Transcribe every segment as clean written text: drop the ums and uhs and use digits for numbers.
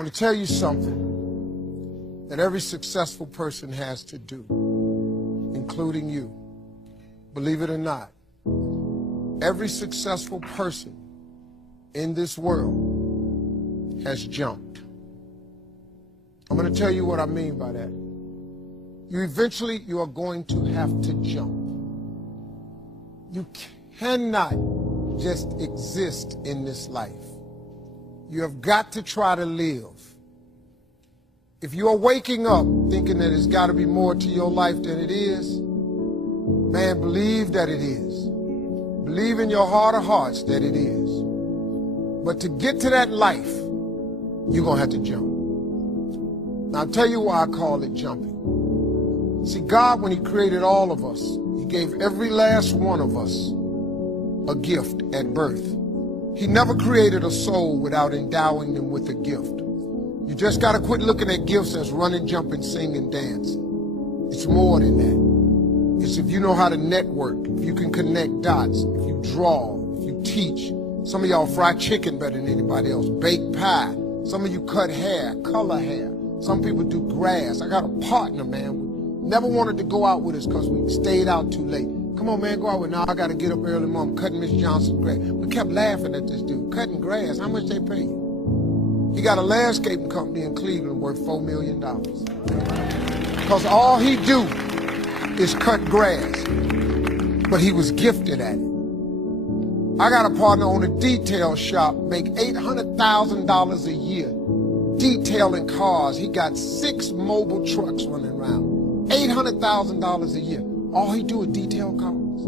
I'm going to tell you something that every successful person has to do, including you. Believe it or not, every successful person in this world has jumped. I'm going to tell you what I mean by that. You are going to have to jump. You cannot just exist in this life. You have got to try to live. If you are waking up thinking that there's got to be more to your life than it is, man, believe that it is. Believe in your heart of hearts that it is. But to get to that life, you're going to have to jump. Now, I'll tell you why I call it jumping. See, God, when he created all of us, he gave every last one of us a gift at birth. He never created a soul without endowing them with a gift. You just got to quit looking at gifts as running, jumping, singing, dancing. It's more than that. It's if you know how to network, if you can connect dots, if you draw, if you teach. Some of y'all fry chicken better than anybody else, bake pie. Some of you cut hair, color hair. Some people do grass. I got a partner, man. Never wanted to go out with us because we stayed out too late. Come on, man, go out with. Now I got to get up early, Mom. Cutting Miss Johnson's grass. We kept laughing at this dude. Cutting grass. How much they pay you? He got a landscaping company in Cleveland worth $4 million. Because all he do is cut grass. But he was gifted at it. I got a partner on a detail shop, make $800,000 a year detailing cars. He got 6 mobile trucks running around. $800,000 a year. All he do is detail cars.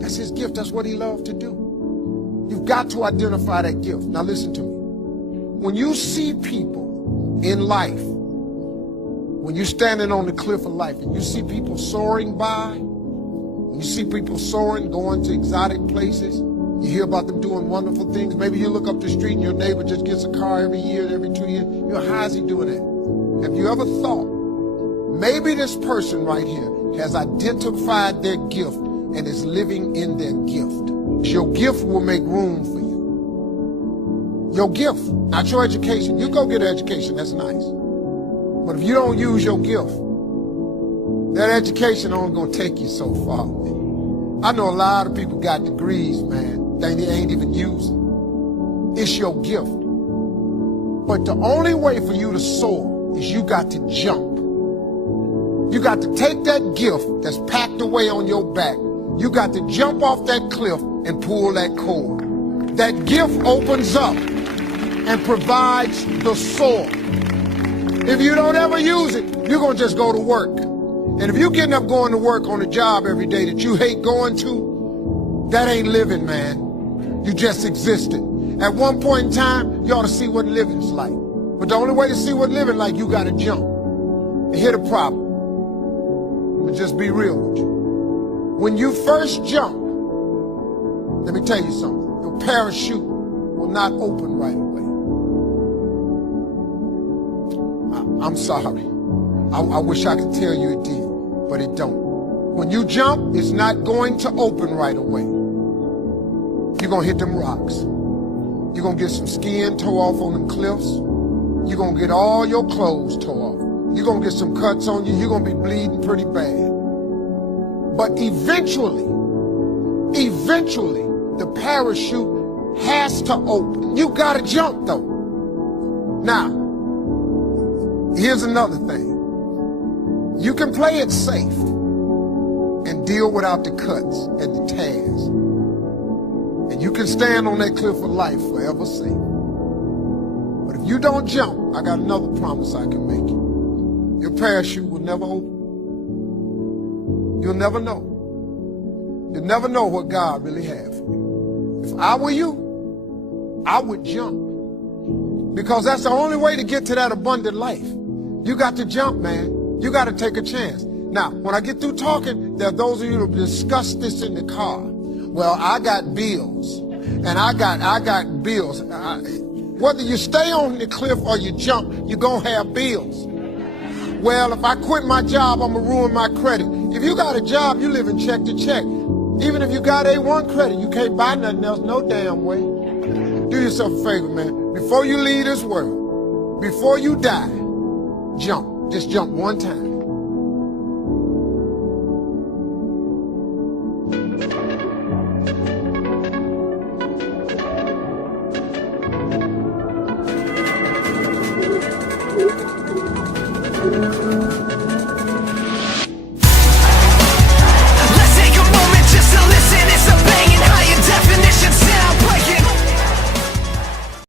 That's his gift. That's what he loved to do. You've got to identify that gift. Now listen to me. When you see people in life, when you're standing on the cliff of life and you see people soaring by, you see people soaring, going to exotic places, you hear about them doing wonderful things. Maybe you look up the street and your neighbor just gets a car every year, every 2 years. You know, how is he doing that? Have you ever thought, maybe this person right here has identified their gift and is living in their gift? Your gift will make room for you. Your gift, not your education. You go get an education, that's nice. But if you don't use your gift, that education only gonna take you so far. I know a lot of people got degrees, man, they ain't even using. It's your gift. But the only way for you to soar is you got to jump. You got to take that gift that's packed away on your back. You got to jump off that cliff and pull that cord. That gift opens up and provides the soar. If you don't ever use it, you're going to just go to work. And if you're getting up going to work on a job every day that you hate going to, that ain't living, man. You just existed. At one point in time, you ought to see what living's like. But the only way to see what living like, you got to jump. And here's the problem. But just be real with you. When you first jump, let me tell you something. Your parachute will not open right away. I'm sorry. I wish I could tell you it did, but it don't. When you jump, it's not going to open right away. You're going to hit them rocks. You're going to get some skin tore off on them cliffs. You're going to get all your clothes tore off. You're going to get some cuts on you. You're going to be bleeding pretty bad. But eventually, the parachute has to open. You got to jump, though. Now, here's another thing. You can play it safe and deal without the cuts and the tears. And you can stand on that cliff of life forever safe. But if you don't jump, I got another promise I can make you. Your parachute will never open. You'll never know. You'll never know what God really has for you. If I were you, I would jump. Because that's the only way to get to that abundant life. You got to jump, man. You got to take a chance. Now, when I get through talking, there are those of you who discuss this in the car. Well, I got bills, and I got bills. Whether you stay on the cliff or you jump, you're going to have bills. Well, if I quit my job, I'm going to ruin my credit. If you got a job, you live in check to check. Even if you got A1 credit, you can't buy nothing else no damn way. Do yourself a favor, man. Before you leave this world, Before you die, jump. Just jump one time.